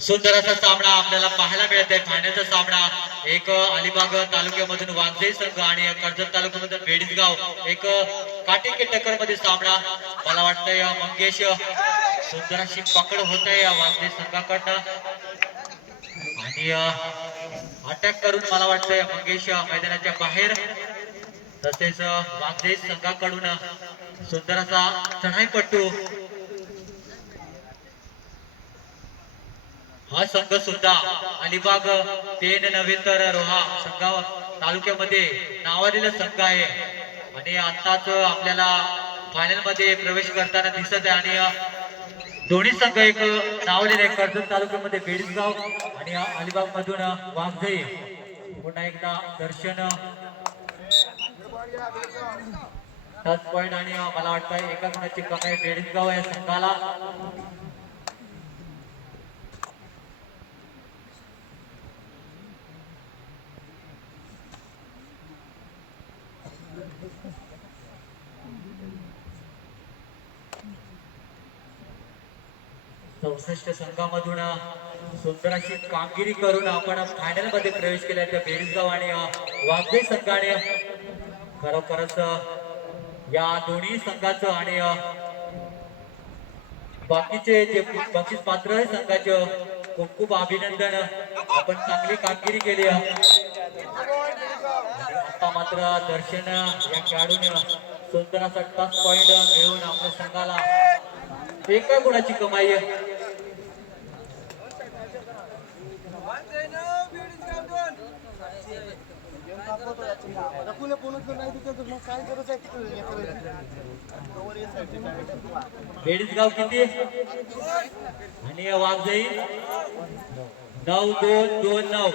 सुंदर असा सामना आपल्याला पाहायला मिळत आहे. ठाण्याचा सामना एक अलिबाग तालुक्यामधून वाघजाई संघ आणि कर्जत तालुक्यामधून बेडीसगाव एक काटेके टक्करमध्ये सामना. मला वाटतंय मंगेश सुंदर अशी पकड होत आहे या वाघजाई संघाकडनं. आणि अटॅक करून मला वाटतंय मंगेश मैदानाच्या बाहेर. तसेच वाघजाई संघाकडून सुंदर असा चढाईपट्टू हा संघ सुद्धा अलिबाग तेन नव्हे तर रोहा संघा तालुक्यामध्ये नावालेला संघ आहे. आणि आताच आपल्याला फायनलमध्ये प्रवेश करताना दिसत आहे. आणि दोन्ही संघ एक नावलेले आहे कर्जत तालुक्यामध्ये बेडगाव आणि अलिबाग मधून वाघजाई. पुन्हा एकदा दर्शन. टच पॉइंट आणि मला वाटतं एका गुणाची कमाई बेडगाव या संघाला. चौसष्ट संघामधून सुंदर अशी कामगिरी करून आपण फायनलमध्ये प्रवेश केला. त्या बेरीजगाव आणि वाघे संघाने खरोखरच या दोन्ही संघाचं आणि बाकीचे जे बक्षीस पात्र आहे संघाचं खूप खूप अभिनंदन. आपण चांगली कामगिरी केली. मात्र दर्शन या खेळाडूने सुंदराचा टच पॉइंट मिळवून आपल्या संघाला एका गुणाची कमाई आहे. बेडीसगाव किती? आणि वाघ जाईल नऊ दोन दोन नऊ.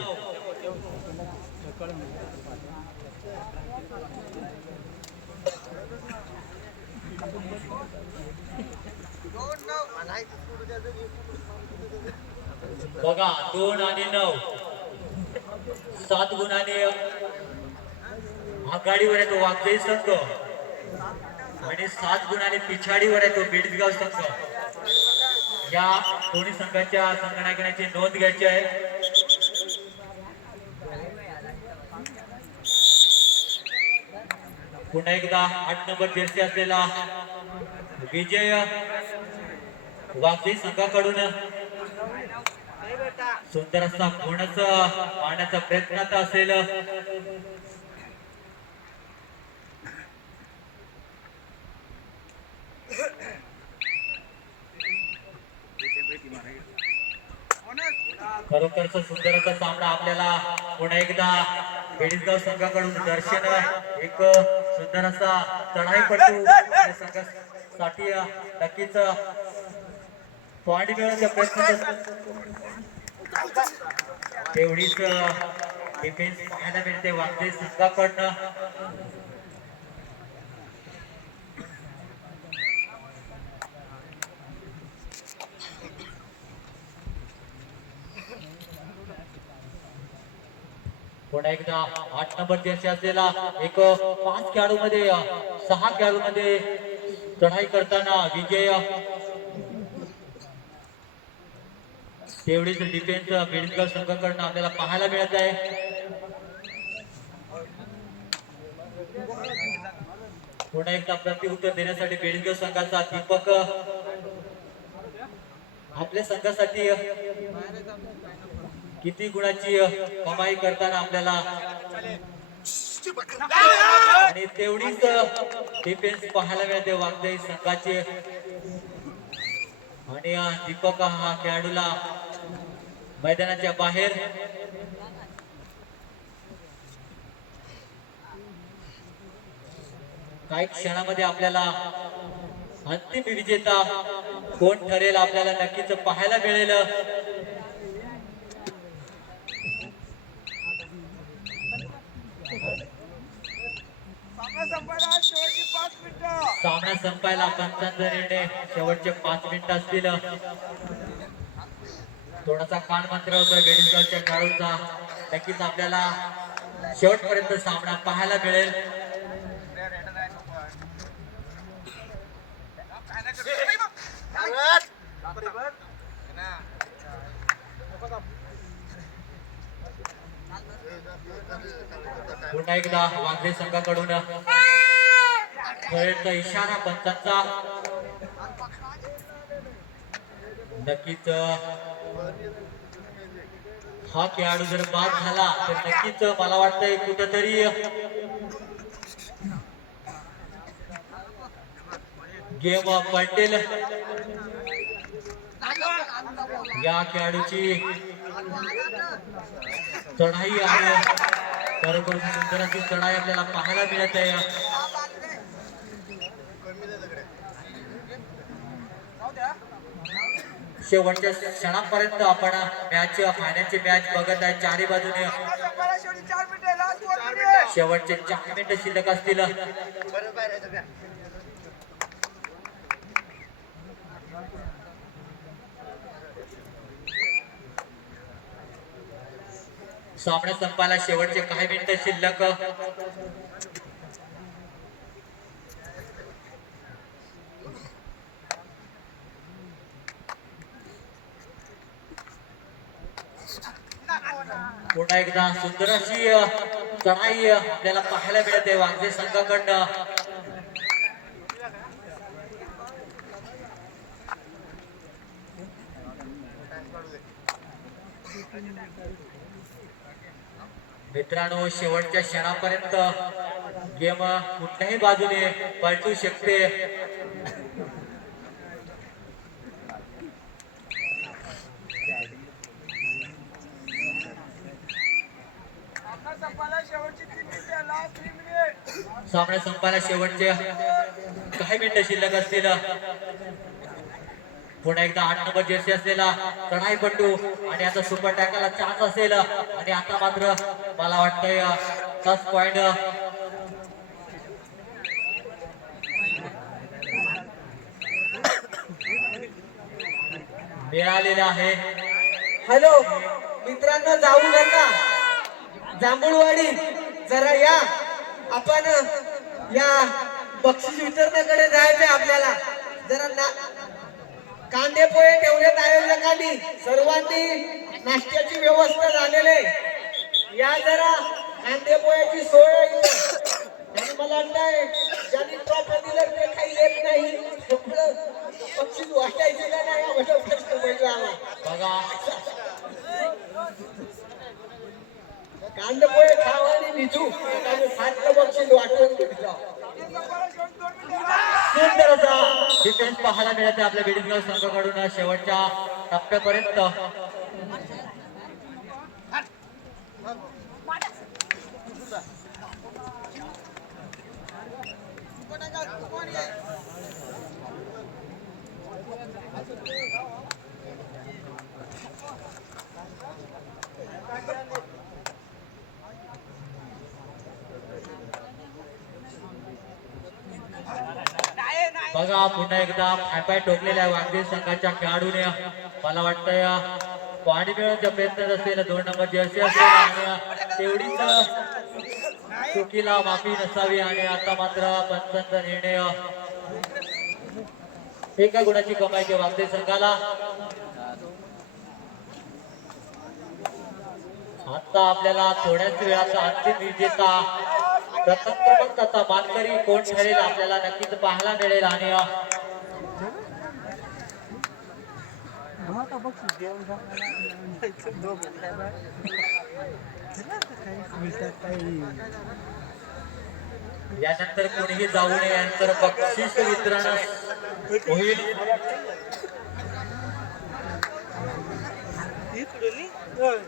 बघा दोन आणि नऊ. सात गुणाने आघाडीवर आहे तो वाघजाई संघ. आणि सात गुणाने पिछाडीवर आहे तो बेडगाव संघ. या दोन्ही संघाच्या संगणकाची नोंद घ्यायची आहे. पुन्हा एकदा आठ नंबर जर्सी असलेला विजय वाघजी संघाकडून. सुंदर असा बोनस पाहण्याचा आता असेल? खरोखरच सुंदरचा सामना आपल्याला पुन्हा एकदा बेडीगाव संघाकडून दर्शन एक सुंदर असा चढाई पडतो संघासाठी नक्कीच पॉइंट मिळवण्याचा प्रयत्न तेवढीच डिफेन्स पाहायला मिळते. वागते संघाकडनं पुन्हा एकदा आठ नंबर जर्सी असलेला एक पाच खेळाडू मध्ये सहा खेळाडू मध्ये चढाई करताना विजय तेवढीच डिफेन्स बेडगाव संघाकडनं आपल्याला पाहायला मिळत आहे. पुन्हा एकदा प्रतिउत्तर देण्यासाठी बेडगाव संघाचा दीपक. आपल्या संघासाठी किती गुणाची कमाई करताना आपल्याला आणि तेवढीच डिफेन्स पाहायला मिळते वागदे संघाचे. आणि दीपक हा खेळाडूला मैदानाच्या बाहेर. काही क्षणामध्ये आपल्याला अंतिम विजेता कोण ठरेल आपल्याला नक्कीच पाहायला मिळेल. सामना संपायला पंचांतरीने शेवटचे पाच मिनिट असतील. थोडासा कान मात्र होता गणेशगावच्या काळूचा नक्कीच आपल्याला शेवटपर्यंत सामना पाहायला मिळेल. पुन्हा एकदा वाघरे संघाकडून खेळचा इशारा पंचांचा. नक्कीच हा खेळाडू जर बाद झाला तर नक्कीच मला वाटतंय कुठंतरी गेम पटेल या खेळाडूची चढाई आहे. खरोखर सुंदराची चढाई आपल्याला पाहायला मिळत आहे. शेवटच्या क्षणापर्यंत आपण मॅच फायनलची मॅच बघत आहे. चारही बाजूने. शेवटचे चार मिनिट शिल्लक असतील. सामना संपायला शेवटचे काही मिनिट शिल्लक. पुन्हा एकदा सुंदर अशी चढाई आपल्याला पाहायला मिळते वांगे संघाकडनं. मित्रांनो शेवटच्या क्षणापर्यंत गेम कुठल्याही बाजूने पलटू शकते शेवटची तीन मिनिटं सामना संपायला शेवटचे काही मिनिटं शिल्लक असतील. पुन्हा एकदा आठ नंबर जर्सी असलेला कढाईपट्टू आणि आता सुपर टॅकला चान्स असेल. आणि आता मात्र मला वाटतंय प्लस पॉइंट मिळालेला आहे. हॅलो मित्रांनो जाऊ नका. जांभूळवाडी जरा या. आपण या बक्षीस वितरणाकडे जायचंय आपल्याला. जरा ना कांदे पोहे ठेवण्यात आयोजकांनी. सर्वांनी नाश्त्याची व्यवस्था झालेली आहे. या जरा कांदे पोह्याची सोय मला वाटतंय ज्यांनी कांदपोळे खाव आणि निजू सातलं बक्षीस वाटून घेतलं सुंदर असा डिफेन्स पाहायला मिळते आपल्या बिडिंग संघाकडून शेवटच्या टप्प्यापर्यंत. बघा पुन्हा एकदा पाय टोकलेल्या आहे संघाच्या खेळाडूने. मला वाटतंय पाणी मिळवण्याचा प्रयत्न असेल दोन नंबर जर्सी असेल आणि तेवढीच चुकीला माफी नसावी आणि आता मात्र पंचांचा निर्णय. एका गुणाची कमाई के वागदे संघाला. आता आपल्याला थोड्याच वेळाचा अंतिम विजेता प्रथम क्रमांक आता मानकरी कोण ठरेल? आपल्याला नक्कीच पाहायला मिळेल. आणि यानंतर कोणीही जाऊ नये. यानंतर बक्षीस वितरण होईल. इकडून